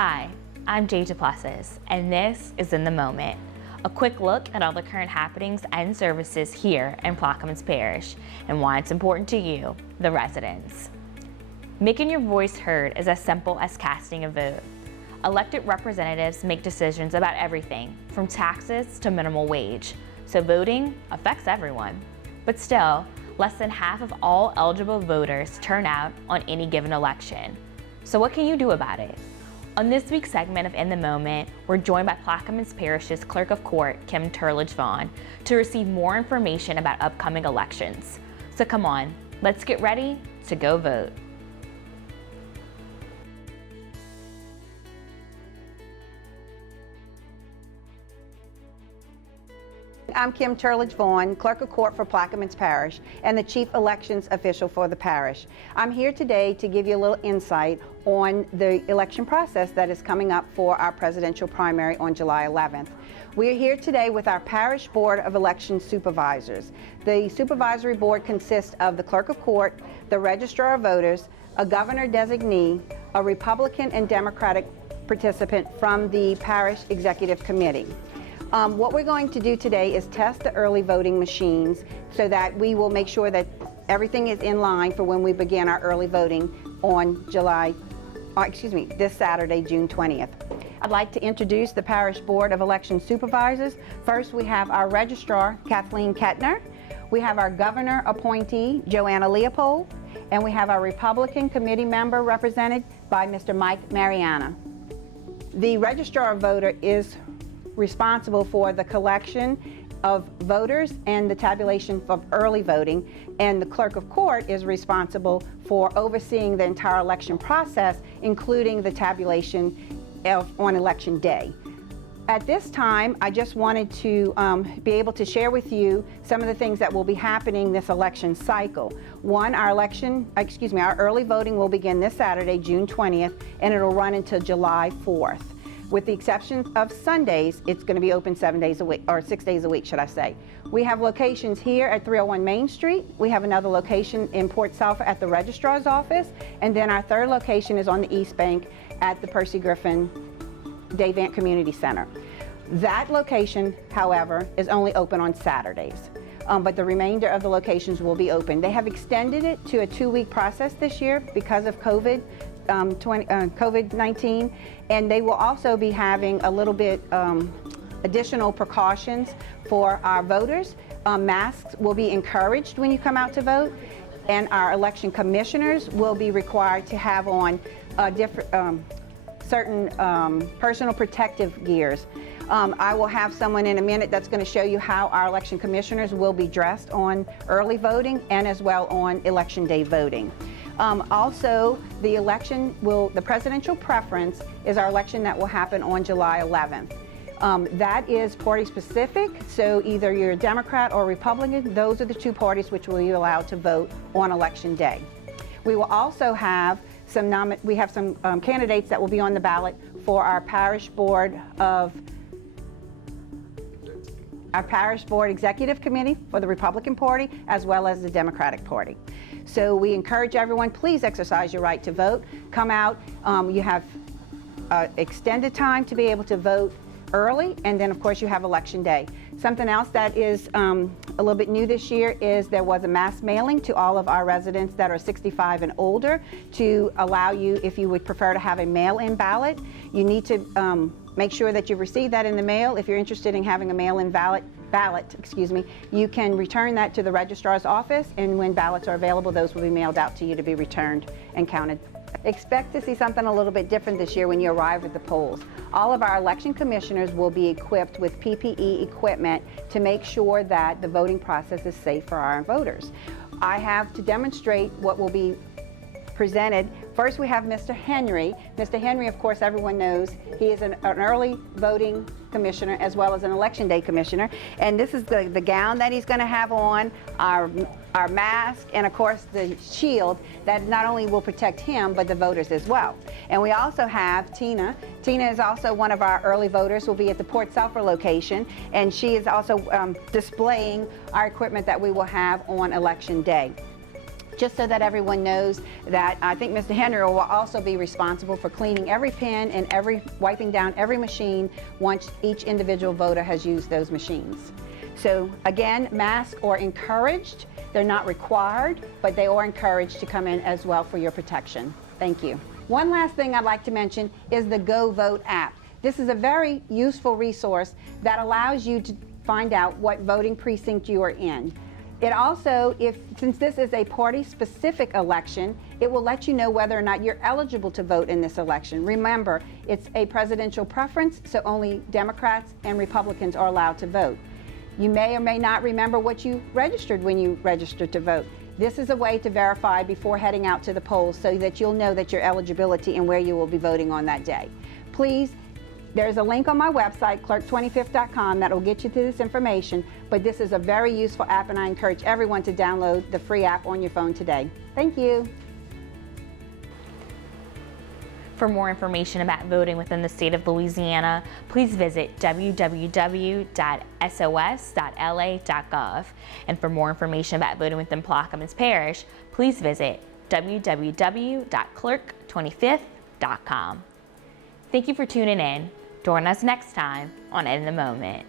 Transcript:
Hi, I'm Jay Duplessis, and this is In the Moment, a quick look at all the current happenings and services here in Plaquemines Parish and why it's important to you, the residents. Making your voice heard is as simple as casting a vote. Elected representatives make decisions about everything, from taxes to minimum wage, so voting affects everyone. But still, less than half of all eligible voters turn out on any given election. So what can you do about it? On this week's segment of In the Moment, we're joined by Plaquemines Parish's Clerk of Court, Turlich Vaughan, to receive more information about upcoming elections. So come on, let's get ready to go vote. I'm Turlich Vaughan, Clerk of Court for Plaquemines Parish and the Chief Elections Official for the parish. I'm here today to give you a little insight on the election process that is coming up for our presidential primary on July 11th. We're here today with our Parish Board of Election Supervisors. The Supervisory Board consists of the Clerk of Court, the Registrar of Voters, a Governor Designee, a Republican and Democratic participant from the Parish Executive Committee. What we're going to do today is test the early voting machines so that we will make sure that everything is in line for when we begin our early voting on this Saturday, June 20th. I'd like to introduce the Parish Board of Election Supervisors. First, we have our Registrar, Kathleen Kettner. We have our Governor appointee, Joanna Leopold. And we have our Republican committee member represented by Mr. Mike Mariana. The Registrar of Voter is responsible for the collection of voters and the tabulation of early voting, and the Clerk of Court is responsible for overseeing the entire election process, including the tabulation on election day. At this time, I just wanted to be able to share with you some of the things that will be happening this election cycle. One, our early voting will begin this Saturday, June 20th, and it'll run until July 4th. With the exception of Sundays, it's going to be open 7 days a week, or 6 days a week, should I say. We have locations here at 301 Main Street. We have another location in Port Sulphur at the Registrar's office. And then our third location is on the East Bank at the Percy Griffin Davant Community Center. That location, however, is only open on Saturdays. But the remainder of the locations will be open. They have extended it to a 2-week process this year because of COVID-19, and they will also be having a little bit additional precautions for our voters. Masks will be encouraged when you come out to vote, and our election commissioners will be required to have on certain personal protective gears. I will have someone in a minute that's going to show you how our election commissioners will be dressed on early voting and as well on election day voting. Also, the presidential preference is our election that will happen on July 11th. That is party specific, so either you're a Democrat or Republican, those are the two parties which will be allowed to vote on election day. We will also have some candidates that will be on the ballot for our Parish Board Executive Committee for the Republican Party as well as the Democratic Party. So we encourage everyone, please exercise your right to vote. Come out. You have extended time to be able to vote early, and then of course you have election day. Something else that is a little bit new this year is there was a mass mailing to all of our residents that are 65 and older to allow you, if you would prefer to have a mail-in ballot, you need to make sure that you receive that in the mail. If you're interested in having a mail-in ballot, you can return that to the Registrar's office, and when ballots are available, those will be mailed out to you to be returned and counted. Expect to see something a little bit different this year when you arrive at the polls. All of our election commissioners will be equipped with PPE equipment to make sure that the voting process is safe for our voters. I have to demonstrate what will be presented. First, we have Mr. Henry. Mr. Henry, of course, everyone knows, he is an early voting commissioner as well as an election day commissioner. And this is the gown that he's going to have on, our mask, and of course the shield that not only will protect him, but the voters as well. And we also have Tina. Tina is also one of our early voters, will be at the Port Sulphur location, and she is also displaying our equipment that we will have on election day. Just so that everyone knows that I think Mr. Henry will also be responsible for cleaning every pen and wiping down every machine once each individual voter has used those machines. So again, masks are encouraged. They're not required, but they are encouraged to come in as well for your protection. Thank you. One last thing I'd like to mention is the Go Vote app. This is a very useful resource that allows you to find out what voting precinct you are in. It also, since this is a party-specific election, it will let you know whether or not you're eligible to vote in this election. Remember, it's a presidential preference, so only Democrats and Republicans are allowed to vote. You may or may not remember what you registered when you registered to vote. This is a way to verify before heading out to the polls so that you'll know that your eligibility and where you will be voting on that day. Please, there's a link on my website, clerk25th.com, that will get you to this information, but this is a very useful app and I encourage everyone to download the free app on your phone today. Thank you. For more information about voting within the state of Louisiana, please visit www.sos.la.gov. And for more information about voting within Plaquemines Parish, please visit www.clerk25th.com. Thank you for tuning in. Join us next time on In the Moment.